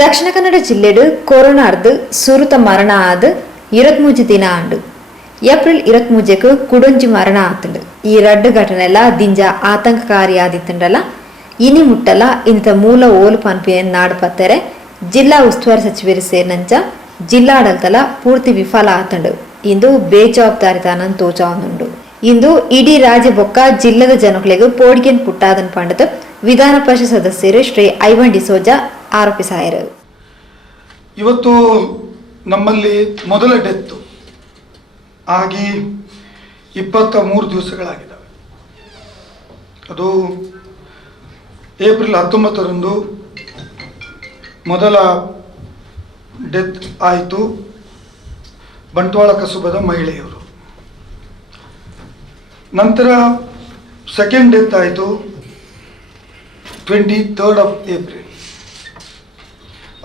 ದಕ್ಷಿಣ ಕನ್ನಡ ಜಿಲ್ಲೆಡು ಕೊರೋನಾರ್ದು ಸುರುತ ಮರಣ ಆದ 23 ದಿನ ಆಂಡು. ಏಪ್ರಿಲ್ 23ಕ್ಕೆ ಕುಡೊಂಜಿ ಮರಣ ಆತುಂಡು. ಈ ರಡ್ಡು ಘಟನೆಲ ದಿಂಜ ಆತಂಕಕಾರಿ ಆದಿತ್ತುಂಡಲ ಇನಿ ಮುಟ್ಟಲ ಇಂಥ ಮೂಲ ಓಲು ಪನ್ಪಿನ ನಾಡು ಪತ್ತೆರೆ ಜಿಲ್ಲಾ ಉಸ್ತುವಾರಿ ಸಚಿವರು ಸೇರಿನಂಚ ಜಿಲ್ಲಾಡಳಿತಲ ಪೂರ್ತಿ ವಿಫಲ ಆತುಂಡು. ಇಂದು ಬೇಜವಾಬ್ದಾರಿತನ ತೋಚಾವುಂಡು. ಇಂದು ಇಡೀ ರಾಜ್ಯ ಬೊಕ್ಕ ಜಿಲ್ಲದ ಜನಗಳಿಗೆ ಪೋಡಿಗೆನ್ ಪುಟ್ಟಾದನ್ ಪಂಡದು ವಿಧಾನ ಪರಿಷತ್ ಸದಸ್ಯರು ಶ್ರೀ ಐವನ್ ಡಿಸೋಜಾ ಆರೋಪಿಸಾಯರು. ಇವತ್ತು ನಮ್ಮಲ್ಲಿ ಮೊದಲ ಡೆತ್ತು ಆಗಿ 23 ದಿವಸಗಳಾಗಿದ್ದಾವೆ. ಅದು ಏಪ್ರಿಲ್ 19ರಂದು ಮೊದಲ ಡೆತ್ ಆಯಿತು. ಬಂಟ್ವಾಳ ಕಸುಬದ ಮಹಿಳೆಯವರು. ನಂತರ ಸೆಕೆಂಡ್ ಡೆತ್ ಆಯಿತು 23rd ಆಫ್ ಏಪ್ರಿಲ್.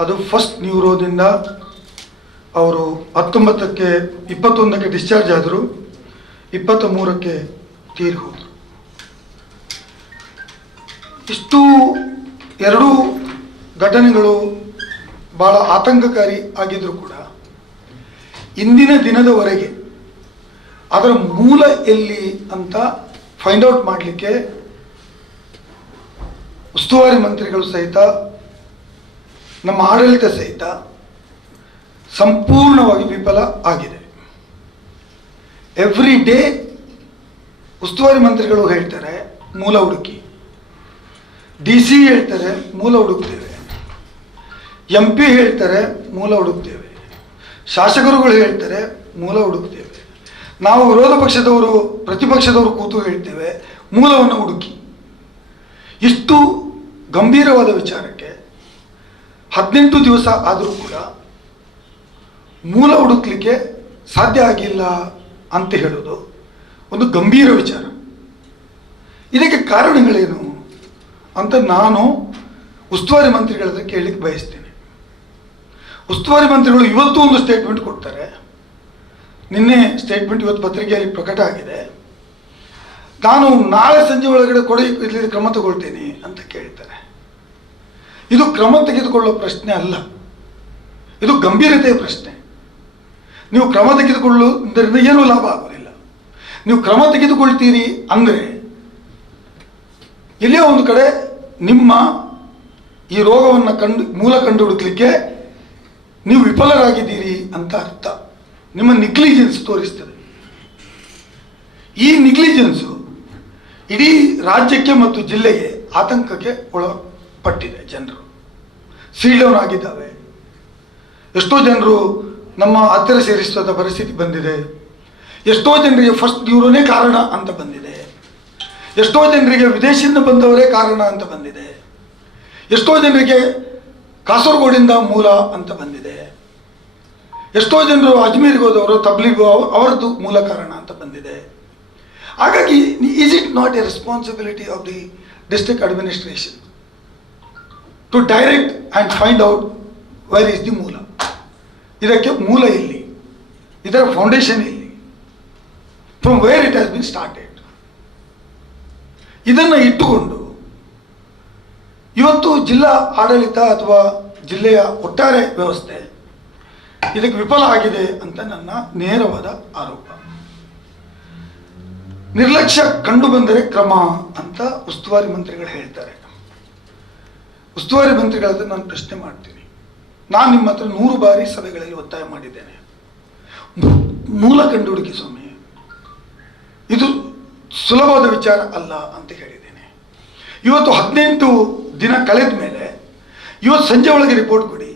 ಅದು ಫಸ್ಟ್ ನ್ಯೂರೋದಿಂದ ಅವರು 21ಕ್ಕೆ ಡಿಸ್ಚಾರ್ಜ್ ಆದರು, 23ಕ್ಕೆ ತೀರಿ ಹೋದರು. ಇಷ್ಟು ಎರಡೂ ಘಟನೆಗಳು ಭಾಳ ಆತಂಕಕಾರಿ ಆಗಿದ್ದರೂ ಕೂಡ ಇಂದಿನ ದಿನದವರೆಗೆ ಅದರ ಮೂಲ ಎಲ್ಲಿ ಅಂತ ಫೈಂಡ್ ಔಟ್ ಮಾಡಲಿಕ್ಕೆ ಉಸ್ತುವಾರಿ ಮಂತ್ರಿಗಳು ಸಹಿತ ನಮ್ಮ ಆಡಳಿತ ಸಹಿತ ಸಂಪೂರ್ಣವಾಗಿ ವಿಫಲ ಆಗಿದೆ. ಎವ್ರಿ ಡೇ ಉಸ್ತುವಾರಿ ಮಂತ್ರಿಗಳು ಹೇಳ್ತಾರೆ ಮೂಲ ಹುಡುಕಿ, DC ಹೇಳ್ತಾರೆ ಮೂಲ ಹುಡುಕ್ತೇವೆ, MP ಹೇಳ್ತಾರೆ ಮೂಲ ಹುಡುಕ್ತೇವೆ, ಶಾಸಕರುಗಳು ಹೇಳ್ತಾರೆ ಮೂಲ ಹುಡುಕ್ತೇವೆ, ನಾವು ವಿರೋಧ ಪಕ್ಷದವರು ಪ್ರತಿಪಕ್ಷದವರು ಕೂತು ಹೇಳ್ತೇವೆ ಮೂಲವನ್ನು ಹುಡುಕಿ. ಇಷ್ಟು ಗಂಭೀರವಾದ ವಿಚಾರಕ್ಕೆ 18 ದಿವಸ ಆದರೂ ಕೂಡ ಮೂಲ ಹುಡುಕ್ಲಿಕ್ಕೆ ಸಾಧ್ಯ ಆಗಿಲ್ಲ ಅಂತ ಹೇಳೋದು ಒಂದು ಗಂಭೀರ ವಿಚಾರ. ಇದಕ್ಕೆ ಕಾರಣಗಳೇನು ಅಂತ ನಾನು ಉಸ್ತುವಾರಿ ಮಂತ್ರಿಗಳ ಹತ್ರ ಕೇಳಲಿಕ್ಕೆ ಬಯಸ್ತೇನೆ. ಉಸ್ತುವಾರಿ ಮಂತ್ರಿಗಳು ಇವತ್ತು ಒಂದು ಸ್ಟೇಟ್ಮೆಂಟ್ ಕೊಡ್ತಾರೆ. ನಿನ್ನೆ ಸ್ಟೇಟ್ಮೆಂಟ್ ಇವತ್ತು ಪತ್ರಿಕೆಯಲ್ಲಿ ಪ್ರಕಟ ಆಗಿದೆ. ನಾನು ನಾಳೆ ಸಂಜೆ ಒಳಗಡೆ ಇಲ್ಲಿ ಕ್ರಮ ತಗೊಳ್ತೇನೆ ಅಂತ ಕೇಳ್ತಾರೆ. ಇದು ಕ್ರಮ ತೆಗೆದುಕೊಳ್ಳೋ ಪ್ರಶ್ನೆ ಅಲ್ಲ, ಇದು ಗಂಭೀರತೆಯ ಪ್ರಶ್ನೆ. ನೀವು ಕ್ರಮ ತೆಗೆದುಕೊಳ್ಳುವುದರಿಂದ ಏನೂ ಲಾಭ ಆಗೋದಿಲ್ಲ. ನೀವು ಕ್ರಮ ತೆಗೆದುಕೊಳ್ತೀರಿ ಅಂದರೆ ಎಲ್ಲಿಯೋ ಒಂದು ಕಡೆ ನಿಮ್ಮ ಈ ರೋಗವನ್ನು ಮೂಲ ಕಂಡು ಹುಡುಕ್ಲಿಕ್ಕೆ ನೀವು ವಿಫಲರಾಗಿದ್ದೀರಿ ಅಂತ ಅರ್ಥ. ನಿಮ್ಮ ನಿಗ್ಲಿಜೆನ್ಸ್ ತೋರಿಸ್ತದೆ. ಈ ನಿಗ್ಲಿಜೆನ್ಸು ಇಡೀ ರಾಜ್ಯಕ್ಕೆ ಮತ್ತು ಜಿಲ್ಲೆಗೆ ಆತಂಕಕ್ಕೆ ಒಳಪಟ್ಟಿದೆ. ಜನರು ಸೀಲ್ ಡೌನ್ ಆಗಿದ್ದಾವೆ. ಎಷ್ಟೋ ಜನರು ನಮ್ಮ ಹತ್ತಿರ ಸೇರಿಸುವ ಪರಿಸ್ಥಿತಿ ಬಂದಿದೆ. ಎಷ್ಟೋ ಜನರಿಗೆ ಫಸ್ಟ್ ನ್ಯೂರೋನೇ ಕಾರಣ ಅಂತ ಬಂದಿದೆ. ಎಷ್ಟೋ ಜನರಿಗೆ ವಿದೇಶದಿಂದ ಬಂದವರೇ ಕಾರಣ ಅಂತ ಬಂದಿದೆ. ಎಷ್ಟೋ ಜನರಿಗೆ ಕಾಸರಗೋಡಿಂದ ಮೂಲ ಅಂತ ಬಂದಿದೆ. ಎಷ್ಟೋ ಜನರು ಅಜ್ಮೀರ್ಗೆ ಹೋದವರು ತಬ್ಲಿಗು ಅವರದ್ದು ಮೂಲ ಕಾರಣ ಅಂತ ಬಂದಿದೆ. ಹಾಗಾಗಿ is it not a responsibility of the district administration to direct and find out where is the ಮೂಲ? ಇದಕ್ಕೆ ಮೂಲ ಎಲ್ಲಿ? ಇದರ ಫೌಂಡೇಶನ್ ಎಲ್ಲಿ? From where it has been started? ಇದನ್ನು ಇಟ್ಟುಕೊಂಡು ಇವತ್ತು ಜಿಲ್ಲಾ ಆಡಳಿತ ಅಥವಾ ಜಿಲ್ಲೆಯ ಒಟ್ಟಾರೆ ವ್ಯವಸ್ಥೆ ಇದಕ್ಕೆ ವಿಫಲ ಆಗಿದೆ ಅಂತ ನನ್ನ ನೇರವಾದ ಆರೋಪ. ನಿರ್ಲಕ್ಷ್ಯ ಕಂಡು ಬಂದರೆ ಕ್ರಮ ಅಂತ ಉಸ್ತುವಾರಿ ಮಂತ್ರಿಗಳು ಹೇಳ್ತಾರೆ. ಉಸ್ತುವಾರಿ ಮಂತ್ರಿಗಳಾದ್ರೆ ನಾನು ಪ್ರಶ್ನೆ ಮಾಡ್ತೀನಿ. ನಾನು ನಿಮ್ಮ ಹತ್ರ 100 ಬಾರಿ ಸಭೆಗಳಲ್ಲಿ ಒತ್ತಾಯ ಮಾಡಿದ್ದೇನೆ, ಮೂಲ ಕಂಡು ಹುಡುಕಿ ಸ್ವಾಮಿ, ಇದು ಸುಲಭವಾದ ವಿಚಾರ ಅಲ್ಲ ಅಂತ ಹೇಳಿದ್ದೇನೆ. ಇವತ್ತು 18 ದಿನ ಕಳೆದ ಮೇಲೆ ಇವತ್ತು ಸಂಜೆ ಒಳಗೆ ರಿಪೋರ್ಟ್ ಕೊಡಿ,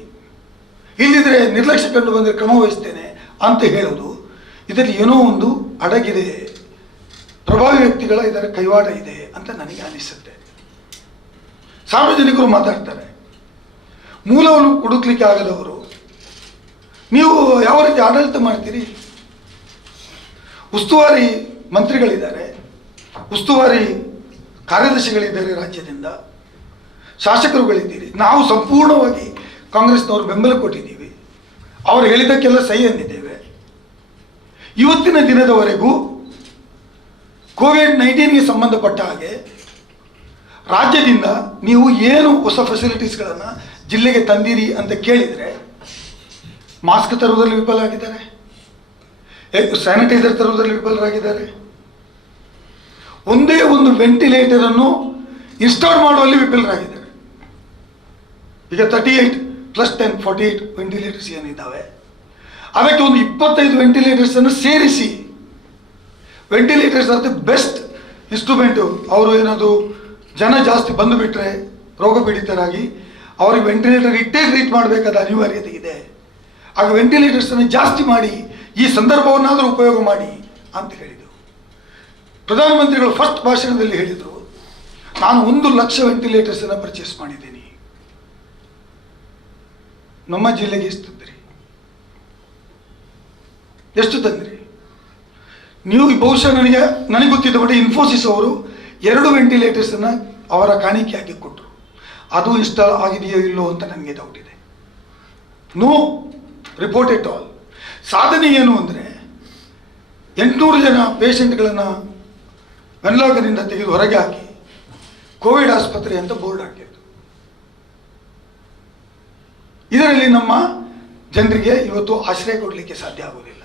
ಇಲ್ಲಿದ್ರೆ ನಿರ್ಲಕ್ಷ್ಯ ಕಂಡು ಬಂದರೆ ಕ್ರಮ ವಹಿಸ್ತೇನೆ ಅಂತ ಹೇಳೋದು, ಇದರಲ್ಲಿ ಏನೋ ಒಂದು ಅಡಗಿದೆ, ಪ್ರಭಾವಿ ವ್ಯಕ್ತಿಗಳ ಇದರ ಕೈವಾಡ ಇದೆ ಅಂತ ನನಗೆ ಅನಿಸುತ್ತೆ. ಸಾರ್ವಜನಿಕರು ಮಾತಾಡ್ತಾರೆ, ಮೂಲವನ್ನು ಹುಡುಕ್ಲಿಕ್ಕೆ ಆಗದವರು ನೀವು ಯಾವ ರೀತಿ ಆಡಳಿತ ಮಾಡ್ತೀರಿ? ಉಸ್ತುವಾರಿ ಮಂತ್ರಿಗಳಿದ್ದಾರೆ, ಉಸ್ತುವಾರಿ ಕಾರ್ಯದರ್ಶಿಗಳಿದ್ದಾರೆ, ರಾಜ್ಯದಿಂದ ಶಾಸಕರುಗಳಿದ್ದೀರಿ. ನಾವು ಸಂಪೂರ್ಣವಾಗಿ ಕಾಂಗ್ರೆಸ್ನವರು ಬೆಂಬಲ ಕೊಟ್ಟಿದ್ದೀವಿ, ಅವರು ಹೇಳಿದ್ದಕ್ಕೆಲ್ಲ ಸಹಿ ಅಂದಿದ್ದೇವೆ. ಇವತ್ತಿನ ದಿನದವರೆಗೂ ಕೋವಿಡ್-19ಗೆ ಸಂಬಂಧಪಟ್ಟ ಹಾಗೆ ರಾಜ್ಯದಿಂದ ನೀವು ಏನು ಹೊಸ ಫೆಸಿಲಿಟೀಸ್ಗಳನ್ನು ಜಿಲ್ಲೆಗೆ ತಂದಿರಿ ಅಂತ ಕೇಳಿದರೆ ಮಾಸ್ಕ್ ತರುವುದರಲ್ಲಿ ವಿಫಲರಾಗಿದ್ದಾರೆ, ಸ್ಯಾನಿಟೈಸರ್ ತರುವುದರಲ್ಲಿ ವಿಫಲರಾಗಿದ್ದಾರೆ, ಒಂದೇ ಒಂದು ವೆಂಟಿಲೇಟರನ್ನು ಇನ್ಸ್ಟಾಲ್ ಮಾಡುವಲ್ಲಿ ವಿಫಲರಾಗಿದ್ದಾರೆ. ಈಗ 38 + 10 48 ವೆಂಟಿಲೇಟರ್ಸ್ ಏನಿದ್ದಾವೆ, ಅದಕ್ಕೆ ಒಂದು 25 ವೆಂಟಿಲೇಟರ್ಸನ್ನು ಸೇರಿಸಿ, ventilators are the best instrument. ಅವರು ಏನಾದರೂ ಜನ ಜಾಸ್ತಿ ಬಂದು ಬಿಟ್ಟರೆ ರೋಗ ಪೀಡಿತರಾಗಿ ಅವರಿಗೆ ವೆಂಟಿಲೇಟರ್ ಇಟ್ಟೇ ಟ್ರೀಟ್ ಮಾಡಬೇಕಾದ ಅನಿವಾರ್ಯತೆ ಇದೆ. ಆಗ ವೆಂಟಿಲೇಟರ್ಸನ್ನು ಜಾಸ್ತಿ ಮಾಡಿ ಈ ಸಂದರ್ಭವನ್ನಾದರೂ ಉಪಯೋಗ ಮಾಡಿ ಅಂತ ಹೇಳಿದರು. ಪ್ರಧಾನಮಂತ್ರಿಗಳು ಫಸ್ಟ್ ಭಾಷಣದಲ್ಲಿ ಹೇಳಿದರು, ನಾನು 1 ಲಕ್ಷ ವೆಂಟಿಲೇಟರ್ಸನ್ನು ಪರ್ಚೇಸ್ ಮಾಡಿದ್ದೀನಿ. ನಮ್ಮ ಜಿಲ್ಲೆಗೆ ಎಷ್ಟು ತಂದ್ರಿ? ಎಷ್ಟು ತಂದ್ರಿ ನೀವು? ಬಹುಶಃ ನನಗೆ ಗೊತ್ತಿದ್ದ ಮಟ್ಟ ಇನ್ಫೋಸಿಸ್ ಅವರು 2 ವೆಂಟಿಲೇಟರ್ಸನ್ನು ಅವರ ಕಾಣಿಕೆಯಾಗಿ ಕೊಟ್ಟರು. ಅದು ಇನ್ಸ್ಟಾಲ್ ಆಗಿದೆಯೋ ಇಲ್ಲೋ ಅಂತ ನನಗೆ ಡೌಟ್ ಇದೆ. No report at all. ಸಾಧನೆ ಏನು ಅಂದರೆ 800 ಜನ ಪೇಷಂಟ್ಗಳನ್ನು ವೆನ್ಲಾಗನಿಂದ ತೆಗೆದು ಹೊರಗೆ ಹಾಕಿ ಕೋವಿಡ್ ಆಸ್ಪತ್ರೆ ಅಂತ ಬೋರ್ಡ್ ಹಾಕಿದ್ದು. ಇದರಲ್ಲಿ ನಮ್ಮ ಜನರಿಗೆ ಇವತ್ತು ಆಶ್ರಯ ಕೊಡಲಿಕ್ಕೆ ಸಾಧ್ಯ ಆಗುವುದಿಲ್ಲ.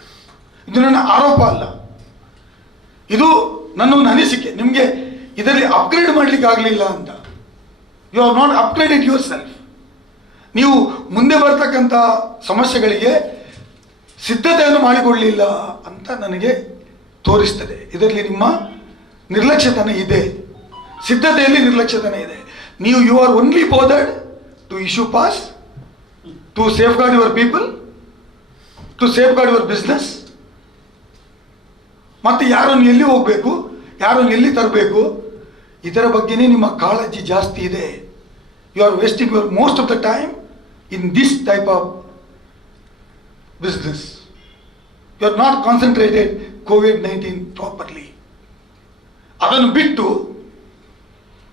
ಇದು ನನ್ನ ಆರೋಪ ಅಲ್ಲ, ಇದು ನನ್ನ ಒಂದು ಅನಿಸಿಕೆ. ನಿಮಗೆ ಇದರಲ್ಲಿ ಅಪ್ಗ್ರೇಡ್ ಮಾಡಲಿಕ್ಕೆ ಆಗಲಿಲ್ಲ ಅಂತ, you are not upgraded yourself. ನೀವು ಮುಂದೆ ಬರ್ತಕ್ಕಂಥ ಸಮಸ್ಯೆಗಳಿಗೆ ಸಿದ್ಧತೆಯನ್ನು ಮಾಡಿಕೊಳ್ಳಲಿಲ್ಲ ಅಂತ ನನಗೆ ತೋರಿಸ್ತದೆ. ಇದರಲ್ಲಿ ನಿಮ್ಮ ನಿರ್ಲಕ್ಷ್ಯತನ ಇದೆ, ಸಿದ್ಧತೆಯಲ್ಲಿ ನಿರ್ಲಕ್ಷ್ಯತನ ಇದೆ. ನೀವು you are only bothered to issue pass, to safeguard your people, to safeguard your business. ಮತ್ತು ಯಾರನ್ನು ಎಲ್ಲಿ ಹೋಗಬೇಕು, ಯಾರನ್ನು ಎಲ್ಲಿ ತರಬೇಕು, ಇದರ ಬಗ್ಗೆನೇ ನಿಮ್ಮ ಕಾಳಜಿ ಜಾಸ್ತಿ ಇದೆ. You are wasting your most of the time in this type of business. You are not concentrated COVID-19 properly. ಅದನ್ನು ಬಿಟ್ಟು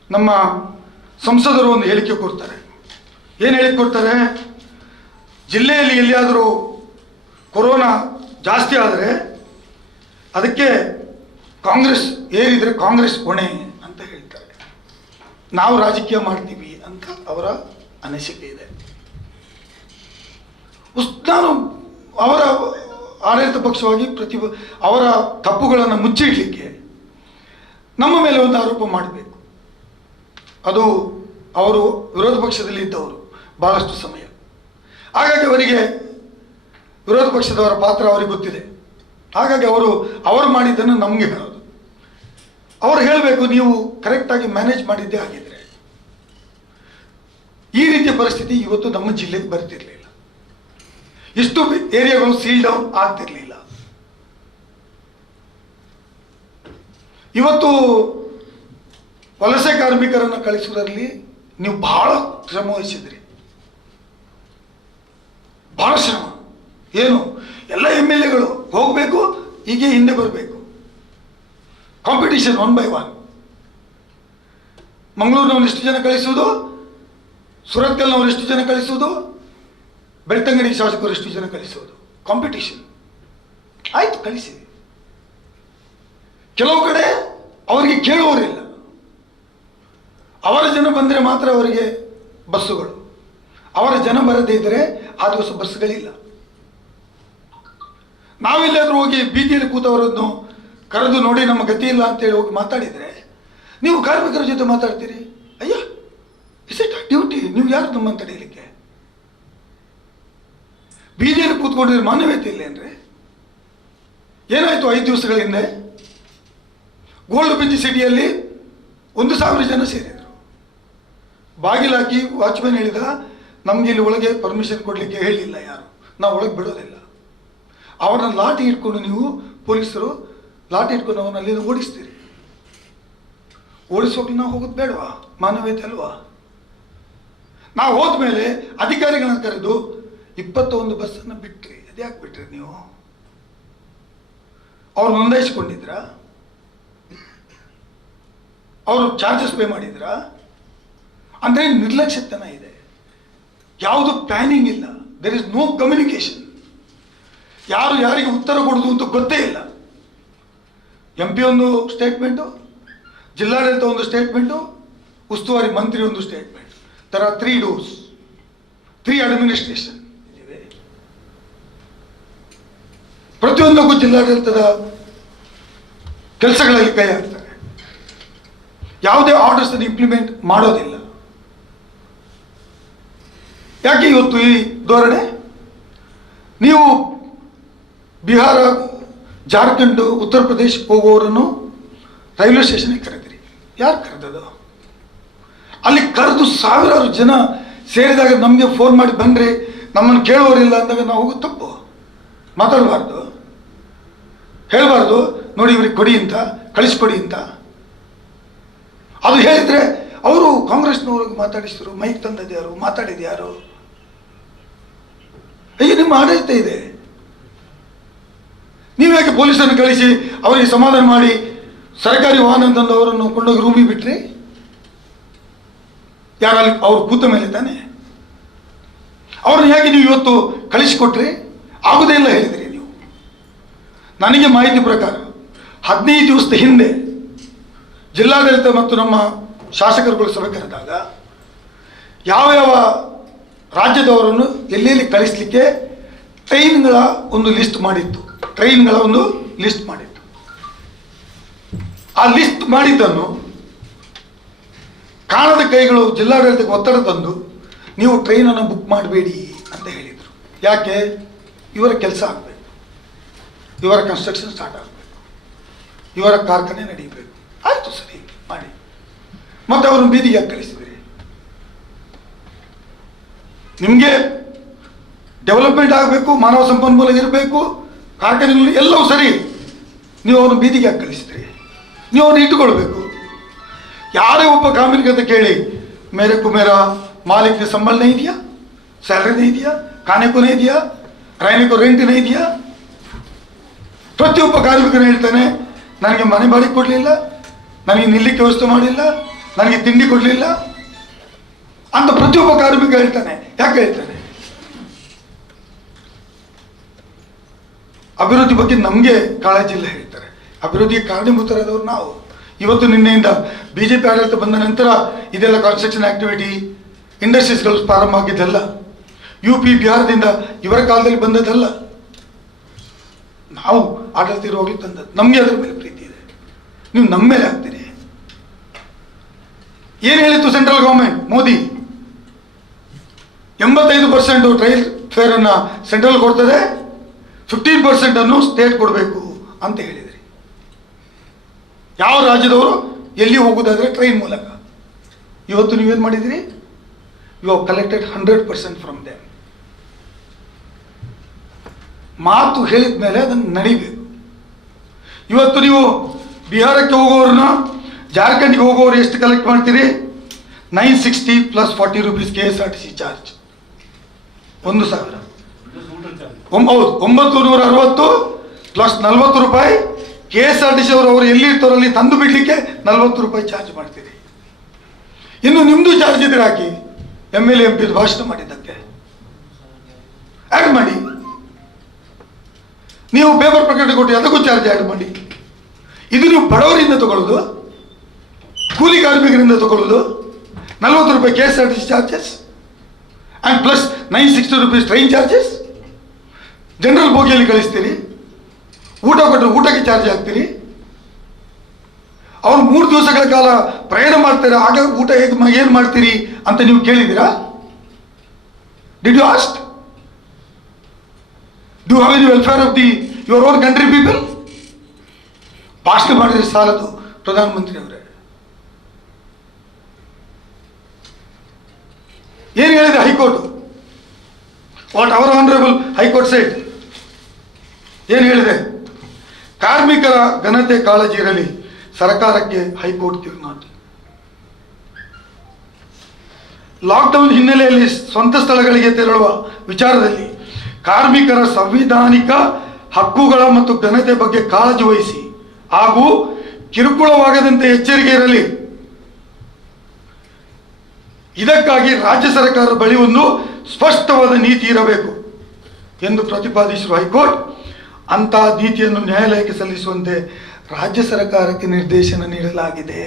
ನಮ್ಮ ಸಂಸದರು ಒಂದು ಹೇಳಿಕೆ ಕೊಡ್ತಾರೆ. ಏನು ಹೇಳಿಕೆ ಕೊಡ್ತಾರೆ? ಜಿಲ್ಲೆಯಲ್ಲಿ ಎಲ್ಲಿಯಾದರೂ ಕೊರೋನಾ ಜಾಸ್ತಿ ಆದರೆ ಅದಕ್ಕೆ ಕಾಂಗ್ರೆಸ್ ಏರಿದರೆ ಕಾಂಗ್ರೆಸ್ ಹೊಣೆ ಅಂತ ಹೇಳ್ತಾರೆ. ನಾವು ರಾಜಕೀಯ ಮಾಡ್ತೀವಿ ಅಂತ ಅವರ ಅನಿಸಿಕೆ ಇದೆ. ನಾನು ಅವರ ಆಡಳಿತ ಪಕ್ಷವಾಗಿ ಅವರ ತಪ್ಪುಗಳನ್ನು ಮುಚ್ಚಿಡಲಿಕ್ಕೆ ನಮ್ಮ ಮೇಲೆ ಒಂದು ಆರೋಪ ಮಾಡಬೇಕು. ಅದು ಅವರು ವಿರೋಧ ಪಕ್ಷದಲ್ಲಿ ಇದ್ದವರು ಬಹಳಷ್ಟು ಸಮಯ, ಹಾಗಾಗಿ ಅವರಿಗೆ ವಿರೋಧ ಪಕ್ಷದವರ ಪಾತ್ರ ಅವರಿಗೆ ಗೊತ್ತಿದೆ. ಹಾಗಾಗಿ ಅವರು ಮಾಡಿದ್ದನ್ನು ನಮಗೆ ಹೇಳೋದು. ಅವರು ಹೇಳಬೇಕು, ನೀವು ಕರೆಕ್ಟಾಗಿ ಮ್ಯಾನೇಜ್ ಮಾಡಿದ್ದೇ ಆಗಿದ್ರೆ ಈ ರೀತಿಯ ಪರಿಸ್ಥಿತಿ ಇವತ್ತು ನಮ್ಮ ಜಿಲ್ಲೆಗೆ ಬರ್ತಿರ್ಲಿಲ್ಲ, ಇಷ್ಟು ಏರಿಯಾಗಳು ಸೀಲ್ ಡೌನ್ ಆಗ್ತಿರ್ಲಿಲ್ಲ. ಇವತ್ತು ವಲಸೆ ಕಾರ್ಮಿಕರನ್ನು ಕಳಿಸುವುದರಲ್ಲಿ ನೀವು ಬಹಳ ಶ್ರಮ ವಹಿಸಿದ್ರಿ, ಬಹಳ ಶ್ರಮ. ಏನು ಎಲ್ಲ MLAಗಳು ಹೋಗಬೇಕು, ಹೀಗೆ ಹಿಂದೆ ಬರಬೇಕು, ಕಾಂಪಿಟೇಷನ್ 1 by 1. ಮಂಗಳೂರಿನವ್ರು ಎಷ್ಟು ಜನ ಕಳಿಸುವುದು, ಸುರತ್ಕಲ್ನವ್ರು ಎಷ್ಟು ಜನ ಕಳಿಸುವುದು, ಬೆಳ್ತಂಗಡಿ ಶಾಸಕರು ಎಷ್ಟು ಜನ ಕಳಿಸುವುದು, ಕಾಂಪಿಟೇಷನ್. ಆಯ್ತು, ಕಳಿಸಿ. ಕೆಲವು ಕಡೆ ಅವರಿಗೆ ಕೇಳುವವರಿಲ್ಲ, ಅವರ ಜನ ಬಂದರೆ ಮಾತ್ರ ಅವರಿಗೆ ಬಸ್ಸುಗಳು, ಅವರ ಜನ ಬರದೇ ಇದ್ದರೆ ಆ ದಿವಸ ಬಸ್ಗಳಿಲ್ಲ. ನಾವೆಲ್ಲಾದರೂ ಹೋಗಿ ಬೀದಿಯಲ್ಲಿ ಕೂತವರನ್ನು ಕರೆದು ನೋಡಿ ನಮ್ಮ ಗತಿ ಇಲ್ಲ ಅಂತೇಳಿ ಹೋಗಿ ಮಾತಾಡಿದರೆ ನೀವು ಕಾರ್ಮಿಕರ ಜೊತೆ ಮಾತಾಡ್ತೀರಿ. ಅಯ್ಯ, ಇಸ್ ಇಟ್ ಡ್ಯೂಟಿ? ನೀವು ಯಾರು ನಮ್ಮನ್ನು ತಡೆಯಲಿಕ್ಕೆ? ಬೀದಿಯಲ್ಲಿ ಕೂತ್ಕೊಂಡಿದ್ರೆ ಮಾನವೀಯತೆ ಇಲ್ಲ ಅಂದರೆ ಏನಾಯಿತು? 5 ದಿವಸಗಳ ಹಿಂದೆ ಗೋಲ್ಡ್ ಬಿಂಚ್ ಸಿಟಿಯಲ್ಲಿ 1,000 ಜನ ಸೇರಿದರು. ಬಾಗಿಲಾಕಿ ವಾಚ್ಮ್ಯಾನ್ ಹೇಳಿದ, ನಮಗೆ ಇಲ್ಲಿ ಒಳಗೆ ಪರ್ಮಿಷನ್ ಕೊಡಲಿಕ್ಕೆ ಹೇಳಿಲ್ಲ ಯಾರು, ನಾವು ಒಳಗೆ ಬಿಡೋದಿಲ್ಲ. ಅವರನ್ನು ಲಾಠಿ ಇಟ್ಕೊಂಡು, ನೀವು ಪೊಲೀಸರು ಲಾಠಿ ಇಟ್ಕೊಂಡು ಅವನ್ನ ಅಲ್ಲಿಂದ ಓಡಿಸ್ತೀರಿ. ಓಡಿಸೋಕೆ ನಾವು ಹೋಗೋದು ಬೇಡವಾ? ಮಾನವೀಯತೆ ಅಲ್ವಾ? ನಾವು ಹೋದ್ಮೇಲೆ ಅಧಿಕಾರಿಗಳನ್ನ ಕರೆದು 21 ಬಸ್ಸನ್ನು ಬಿಟ್ರಿ. ಅದ್ಯಾಕೆ ಬಿಟ್ರಿ ನೀವು? ಅವ್ರು ನೋಂದಾಯಿಸಿಕೊಂಡಿದ್ರಾ? ಅವರು ಚಾರ್ಜಸ್ ಪೇ ಮಾಡಿದ್ರಾ? ಅಂದರೆ ನಿರ್ಲಕ್ಷ್ಯತನ ಇದೆ, ಯಾವುದು ಪ್ಲಾನಿಂಗ್ ಇಲ್ಲ, ದೇರ್ ಇಸ್ ನೋ ಕಮ್ಯುನಿಕೇಶನ್. ಯಾರು ಯಾರಿಗೆ ಉತ್ತರ ಕೊಡೋದು ಅಂತ ಗೊತ್ತೇ ಇಲ್ಲ. MP ಒಂದು ಸ್ಟೇಟ್ಮೆಂಟು, ಜಿಲ್ಲಾಡಳಿತ ಒಂದು ಸ್ಟೇಟ್ಮೆಂಟು, ಉಸ್ತುವಾರಿ ಮಂತ್ರಿ ಒಂದು statement. There are 3 dose. 3 administration ಇವೆ. ಪ್ರತಿಯೊಂದಕ್ಕೂ ಜಿಲ್ಲಾಡಳಿತದ ಕೆಲಸಗಳಲ್ಲಿ ಕೈ ಹಾಕ್ತಾರೆ. ಯಾವುದೇ ಆರ್ಡರ್ಸ್ ಅನ್ನು ಇಂಪ್ಲಿಮೆಂಟ್ ಮಾಡೋದಿಲ್ಲ. ಯಾಕೆ ಇವತ್ತು ಈ ಧೋರಣೆ? ನೀವು ಬಿಹಾರ, ಜಾರ್ಖಂಡ್, ಉತ್ತರ ಪ್ರದೇಶ ಹೋಗುವವರನ್ನು ರೈಲ್ವೆ ಸ್ಟೇಷನ್ಗೆ ಕರೆದಿರಿ. ಯಾರು ಕರೆದದು? ಅಲ್ಲಿ ಕರೆದು ಸಾವಿರಾರು ಜನ ಸೇರಿದಾಗ ನಮಗೆ ಫೋನ್ ಮಾಡಿ ಬನ್ನಿರಿ, ನಮ್ಮನ್ನು ಕೇಳುವವರಿಲ್ಲ ಅಂದಾಗ ನಾವು ಹೋಗೋದು ತಪ್ಪು. ಮಾತಾಡಬಾರ್ದು, ಹೇಳಬಾರ್ದು, ನೋಡಿ ಇವ್ರಿಗೆ ಕೊಡಿ ಅಂತ, ಕಳಿಸ್ಕೊಡಿ ಅಂತ. ಅದು ಹೇಳಿದರೆ ಅವರು ಕಾಂಗ್ರೆಸ್ನವ್ರಿಗೆ ಮಾತಾಡಿಸಿದ್ರು, ಮೈಕ್ ತಂದದ್ದು ಯಾರು, ಮಾತಾಡಿದ್ದು ಯಾರು? ಅಯ್ಯೋ, ನಿಮ್ಮ ಆಡಳಿತ ಇದೆ. ನೀವು ಯಾಕೆ ಪೊಲೀಸನ್ನು ಕಳಿಸಿ ಅವರಿಗೆ ಸಮಾಧಾನ ಮಾಡಿ ಸರ್ಕಾರಿ ವಾಹನ ತಂದು ಅವರನ್ನು ಕೊಂಡೋಗಿ ರೂಮಿಗೆ ಬಿಟ್ರಿ? ಯಾರಲ್ಲಿ ಅವ್ರು ಕೂತ ಮೇಲೆ ತಾನೆ. ಅವ್ರನ್ನ ಹೇಗೆ ನೀವು ಇವತ್ತು ಕಳಿಸಿಕೊಟ್ರಿ? ಆಗುದೇ ಇಲ್ಲ ಹೇಳಿದ್ರಿ ನೀವು. ನನಗೆ ಮಾಹಿತಿ ಪ್ರಕಾರ 15 ದಿವಸದ ಹಿಂದೆ ಜಿಲ್ಲಾಡಳಿತ ಮತ್ತು ನಮ್ಮ ಶಾಸಕರುಗಳು ಸಭೆ ಕರೆದಾಗ ಯಾವ ರಾಜ್ಯದವರನ್ನು ಎಲ್ಲೆಲ್ಲಿ ಕಳಿಸ್ಲಿಕ್ಕೆ ಟ್ರೈನ್ಗಳ ಒಂದು ಲಿಸ್ಟ್ ಮಾಡಿತ್ತು. ಆ ಲಿಸ್ಟ್ ಮಾಡಿದ್ದನ್ನು ಕಾಣದ ಕೈಗಳು ಜಿಲ್ಲಾಡಳಿತಕ್ಕೆ ಒತ್ತಡ ತಂದು ನೀವು ಟ್ರೈನನ್ನು ಬುಕ್ ಮಾಡಬೇಡಿ ಅಂತ ಹೇಳಿದರು. ಯಾಕೆ? ಇವರ ಕೆಲಸ ಆಗಬೇಕು, ಇವರ ಕನ್ಸ್ಟ್ರಕ್ಷನ್ ಸ್ಟಾರ್ಟ್ ಆಗಬೇಕು, ಇವರ ಕಾರ್ಖಾನೆ ನಡೀಬೇಕು. ಆಯಿತು, ಸರಿ ಮಾಡಿ. ಮತ್ತೆ ಅವ್ರನ್ನ ಬೀದಿಗೆ ಯಾಕೆ ಕಳಿಸಿದ್ರಿ? ನಿಮಗೆ ಡೆವಲಪ್ಮೆಂಟ್ ಆಗಬೇಕು, ಮಾನವ ಸಂಪನ್ಮೂಲ ಇರಬೇಕು, ಕಾರ್ಖಾನೆಗಳು ಎಲ್ಲವೂ ಸರಿ. ನೀವು ಅವ್ರನ್ನ ಬೀದಿಗೆ ಯಾಕೆ ಕಳಿಸಿದ್ರಿ? ನೀವು ಅವ್ರನ್ನ ಇಟ್ಟುಕೊಳ್ಬೇಕು. ಯಾರೇ ಒಬ್ಬ ಕಾಮಿನಿಗೆ ಅಂತ ಕೇಳಿ, ಮೇರೆ ಕು ಮೇರಾ मालिक ने संबल नहीं दिया, सैलरी नहीं दिया, खाने को नहीं दिया, रहने को रेंट नहीं दिया. ಪ್ರತಿಯೊಬ್ಬ ಕಾರ್ಮಿಕರು ಹೇಳ್ತಾನೆ, ನನಗೆ ಮನೆ ಬಾಡಿಗೆ ಕೊಡಲಿಲ್ಲ, ನನಗೆ ನಿಲ್ಲಿಕ್ಕೆ ವ್ಯವಸ್ಥೆ ಮಾಡಲಿಲ್ಲ, ನನಗೆ ತಿಂಡಿ ಕೊಡಲಿಲ್ಲ ಅಂತ ಪ್ರತಿಯೊಬ್ಬ ಕಾರ್ಮಿಕ ಹೇಳ್ತಾನೆ. ಯಾಕೆ ಹೇಳ್ತಾನೆ? ಅಭಿವೃದ್ಧಿ ಬಗ್ಗೆ ನಮಗೆ ಕಾಳಜಿ ಇಲ್ಲ ಹೇಳ್ತಾರೆ. ಅಭಿವೃದ್ಧಿಗೆ ಕಾರಣೀಭೂತರಾದವರು ನಾವು. ಇವತ್ತು ನಿನ್ನೆಯಿಂದ ಬಿಜೆಪಿ ಆಡಳಿತ ಬಂದ ನಂತರ ಇದೆಲ್ಲ ಕನ್ಸ್ಟ್ರಕ್ಷನ್ ಆಕ್ಟಿವಿಟಿ, ಇಂಡಸ್ಟ್ರೀಸ್ಗಳು ಪ್ರಾರಂಭ ಆಗಿದ್ದಲ್ಲ. UP, ಬಿಹಾರದಿಂದ ಇವರ ಕಾಲದಲ್ಲಿ ಬಂದದ್ದಲ್ಲ. ನಾವು ಆಡಳಿತ ಇರುವಾಗಲೂ ತಂದದ್ದು. ನಮಗೆ ಅದರ ಮೇಲೆ ಪ್ರೀತಿ ಇದೆ. ನೀವು ನಮ್ಮ ಮೇಲೆ ಹಾಕ್ತೀರಿ. ಏನು ಹೇಳಿತ್ತು ಸೆಂಟ್ರಲ್ ಗೌರ್ಮೆಂಟ್? ಮೋದಿ 85% ಟ್ರೈಲ್ ಫೇರ್ ಅನ್ನ ಸೆಂಟ್ರಲ್ ಕೊಡ್ತದೆ, 15% ಅನ್ನು ಸ್ಟೇಟ್ ಕೊಡಬೇಕು ಅಂತ ಹೇಳಿದ್ರಿ. ಯಾವ ರಾಜ್ಯದವರು ಎಲ್ಲಿ ಹೋಗುವುದಾದ್ರೆ ಟ್ರೈನ್ ಮೂಲಕ. ಇವತ್ತು ನೀವೇನು ಮಾಡಿದಿರಿ? You have collected 100% from them. ಮಾತು ಹೇಳಿದ ಮೇಲೆ ಅದನ್ನು ನಡಿಬೇಕು. ಇವತ್ತು ನೀವು ಬಿಹಾರಕ್ಕೆ ಹೋಗೋರನ್ನ, ಜಾರ್ಖಂಡ್ಗೆ ಹೋಗೋರು ಎಷ್ಟು ಕಲೆಕ್ಟ್ ಮಾಡ್ತೀರಿ? 960 + 40 ರೂಪೀಸ್ KSRTC ಚಾರ್ಜ್. 1000. ಹೌದು, 960 + 40 ರೂಪಾಯಿ KSRTC ಅವರು ಎಲ್ಲಿರ್ತಾರೋ ಅಲ್ಲಿ ತಂದು ಬಿಡಲಿಕ್ಕೆ 40 ರೂಪಾಯಿ ಚಾರ್ಜ್ ಮಾಡ್ತೀರಿ. ಇನ್ನು ನಿಮ್ಮದು ಚಾರ್ಜ್ ಇದ್ರೆ ಹಾಕಿ. MLA MP ಭಾಷಣ ಮಾಡಿದ್ದಕ್ಕೆ ಆ್ಯಡ್ ಮಾಡಿ. ನೀವು ಪೇಪರ್ ಪ್ರಕಟಣೆ ಕೊಟ್ಟು ಅದಕ್ಕೂ ಚಾರ್ಜ್ ಆ್ಯಡ್ ಮಾಡಿ. ಇದು ನೀವು ಬಡವರಿಂದ ತಗೊಳ್ಳೋದು, ಕೂಲಿ ಕಾರ್ಮಿಕರಿಂದ ತಗೊಳ್ಳೋದು. 40 ರೂಪಾಯಿ KSRTC charges and plus 960 rupees train charges. General ಬೋಗಿಯಲ್ಲಿ ಕಳಿಸ್ತೀರಿ, ಊಟ ಕೊಟ್ಟರೆ ಊಟಕ್ಕೆ ಚಾರ್ಜ್ ಹಾಕ್ತೀರಿ. ಅವ್ರು 3 ದಿವಸಗಳ ಕಾಲ ಪ್ರಯಾಣ ಮಾಡ್ತಾರೆ, ಆಗ ಊಟ ಏನು ಮಾಡ್ತೀರಿ ಅಂತ ನೀವು ಕೇಳಿದ್ದೀರಾ? Did you ask? Do have any welfare of your own country people? ಭಾಷಣ ಮಾಡಿದ್ರೆ ಸಾಲದು ಪ್ರಧಾನಮಂತ್ರಿ ಅವರೇ. ಏನು ಹೇಳಿದೆ high court? What our honourable high court said? ಏನು ಹೇಳಿದೆ? ಕಾರ್ಮಿಕರ ಘನತೆ ಕಾಳಜಿ ಇರಲಿ, ಸರ್ಕಾರಕ್ಕೆ ಹೈಕೋರ್ಟ್ ತೀರ್ಮಾನ. ಲಾಕ್ಡೌನ್ ಹಿನ್ನೆಲೆಯಲ್ಲಿ ಸ್ವಂತ ಸ್ಥಳಗಳಿಗೆ ತೆರಳುವ ವಿಚಾರದಲ್ಲಿ ಕಾರ್ಮಿಕರ ಸಂವಿಧಾನಿಕ ಹಕ್ಕುಗಳ ಮತ್ತು ಘನತೆ ಬಗ್ಗೆ ಕಾಳಜಿ ವಹಿಸಿ ಹಾಗೂ ಕಿರುಕುಳವಾಗದಂತೆ ಎಚ್ಚರಿಕೆ ಇರಲಿ. ಇದಕ್ಕಾಗಿ ರಾಜ್ಯ ಸರ್ಕಾರದ ಬಳಿ ಒಂದು ಸ್ಪಷ್ಟವಾದ ನೀತಿ ಇರಬೇಕು ಎಂದು ಪ್ರತಿಪಾದಿಸಿರುವ ಹೈಕೋರ್ಟ್ ಅಂತಹ ನೀತಿಯನ್ನು ನ್ಯಾಯಾಲಯಕ್ಕೆ ಸಲ್ಲಿಸುವಂತೆ ರಾಜ್ಯ ಸರ್ಕಾರಕ್ಕೆ ನಿರ್ದೇಶನ ನೀಡಲಾಗಿದೆ.